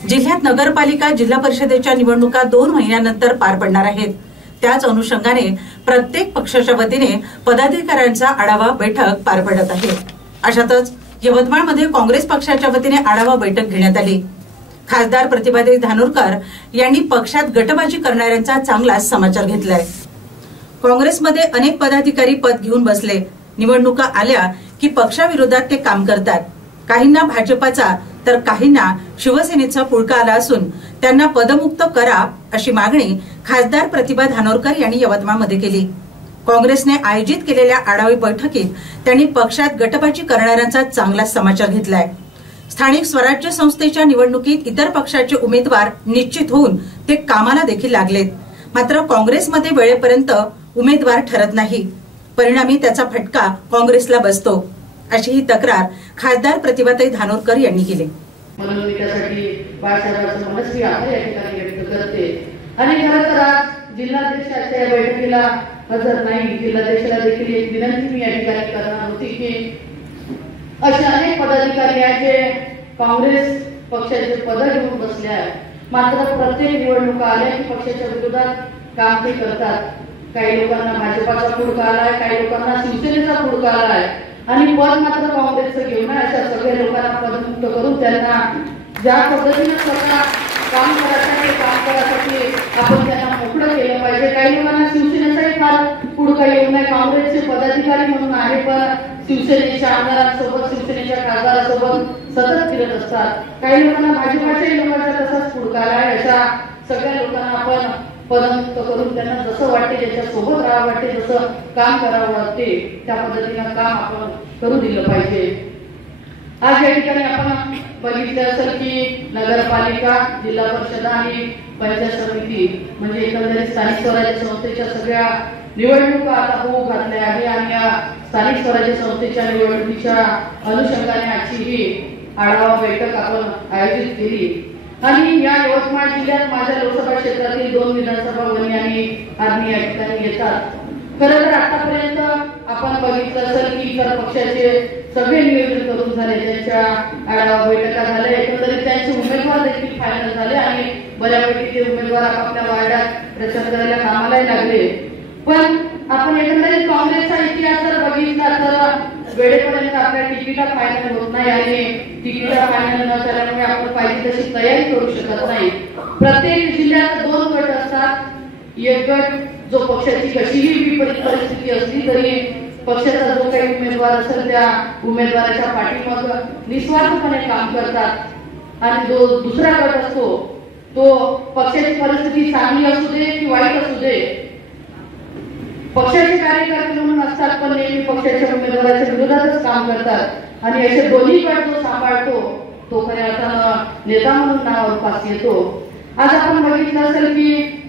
जिल्ह्यात नगरपालिका जिल्हा परिषदेच्या निवडणुका 2 महिन्यानंतर पार पडणार आहेत। त्याच अनुषंगाने प्रत्येक पक्षाच्या वतीने पदाधिकाऱ्यांचा आढावा बैठक पार पडत आहे। अशातच यवतमाळमध्ये काँग्रेस पक्षाच्या वतीने आढावा बैठक घेण्यात आली। खासदार प्रतिभाताई धानोरकर यांनी पक्षात गटबाजी करणाऱ्यांचा चांगला समाचार घेतलाय। काँग्रेसमध्ये अनेक पदाधिकारी पद घेऊन बसले, निवडणुका आल्या की पक्षाविरोधात ते काम करतात। काहींना भाजपाचा तर काहींना शिवसेनेचा पुळका आला असून त्यांना पदमुक्त करा अशी मागणी खासदार प्रतिभा धानोरकर यांनी यवतमाळमध्ये केली। काँग्रेसने आयोजित केलेल्या आढावा बैठकीत त्यांनी पक्षात गटबाजी करणाऱ्यांचा चांगला समाचार घेतलाय। स्थानिक स्वराज्य संस्थेच्या निवडणुकीत इतर पक्षाचे उमेदवार निश्चित होऊन ते कामाला देखील लागलेत, मात्र काँग्रेसमध्ये वेळेपर्यंत उमेदवार ठरत नाही, परिणामी त्याचा फटका काँग्रेसला बसतो, अशी ही तक्रार खासदार प्रतिभाताई धानोरकर यांनी केली। मनोविकासाठी बाळासाहेबांचं मनस्वी आभार या ठिकाणी व्यक्त करते। आणि खरं तर आज जिल्हाध्यक्षाच्या या बैठकीला हजर नाही, जिल्हाध्यक्षाला देखील एक विनंती मी या ठिकाणी करणार होती की असे अनेक पदाधिकारी आहेत जे काँग्रेस पक्षाचे पद घेऊन बसले आहेत, मात्र प्रत्येक निवडणुका आल्या की पक्षाच्या विरोधात काम ते करतात। काही लोकांना भाजपाचा पुळका आलाय, काही लोकांना शिवसेनेचा पुळका आलाय आणि पद मात्र काँग्रेसचं घेऊन अशा सगळ्या लोकांना पदमुक्त करून त्यांना ज्या पद्धतीने स्वतः काम करायसाठी आपण त्यांना मोकळं केलं पाहिजे। काही लोकांना शिवसेनेचाही फार पुळका येऊ नये, काँग्रेसचे पदाधिकारी म्हणून आहे पण शिवसेनेच्या आमदारांसोबत शिवसेनेच्या खासदारांसोबत सतत फिरत असतात। काही लोकांना भाजपाच्याही लोकांचा तसाच पुळका आलाय। अशा सगळ्या लोकांना आपण पदमुक्त करून त्यांना जसं वाटते ज्याच्या सोबत राहावं वाटते, जसं काम करावं वाटते त्या पद्धतीनं काम आपण करू दिलं पाहिजे। आज या ठिकाणी आपण बघितलं असेल की नगरपालिका, जिल्हा परिषद आणि पंचायत समिती म्हणजे एकंदरीत स्थानिक स्वराज्य संस्थेच्या सगळ्या निवडणुका आता होऊ घातल्या आहे आणि या स्थानिक स्वराज्य संस्थेच्या निवडणुकीच्या अनुषंगाने आजची ही आढावा बैठक आपण आयोजित केली। आणि या यवतमाळ जिल्ह्यात माझ्या लोकसभा क्षेत्रातील 2 विधानसभा वणी आणि आर्मी या ठिकाणी येतात। खरं तर आतापर्यंत आपण बघितलं असेल की इतर पक्षाचे सगळे नियोजन करून झाले, त्यांच्या आढावा बैठका झाल्या, एकंदरीत त्यांचे उमेदवार देखील फायनल झाले आणि बऱ्यापैकी ते उमेदवार आपापल्या वार्डात प्रचार करायला कामाला लागले। पण आपण एकंदरीत काँग्रेसचा इतिहास जर बघितला तर वेळेपर्यंत आपल्या तिकीटा फायनल होत नाही आणि तिकीटा फायनल न झाल्यामुळे आपण पाहिजे तशी तयारी करू शकत नाही। प्रत्येक जिल्ह्यात 2 गट असतात। एक गट जो पक्षाची कशीही विपरीत परिस्थिती असली तरी पक्षाचा जो काही उमेदवार असेल त्या उमेदवाराच्या पाठीमागे निस्वार्थपणे काम करतात आणि जो दुसरा गट असतो तो पक्षाची परिस्थिती चांगली असू दे की वाईट असू दे पक्षाचे कार्यकर्ते म्हणून असतात पण नेहमी पक्षाच्या उमेदवाराच्या विरोधातच काम करतात आणि असे दोन्ही गट जो सांभाळतो तो खऱ्या अर्थानं नेता म्हणून नावावर पास येतो। आज आपण बघितलं असेल की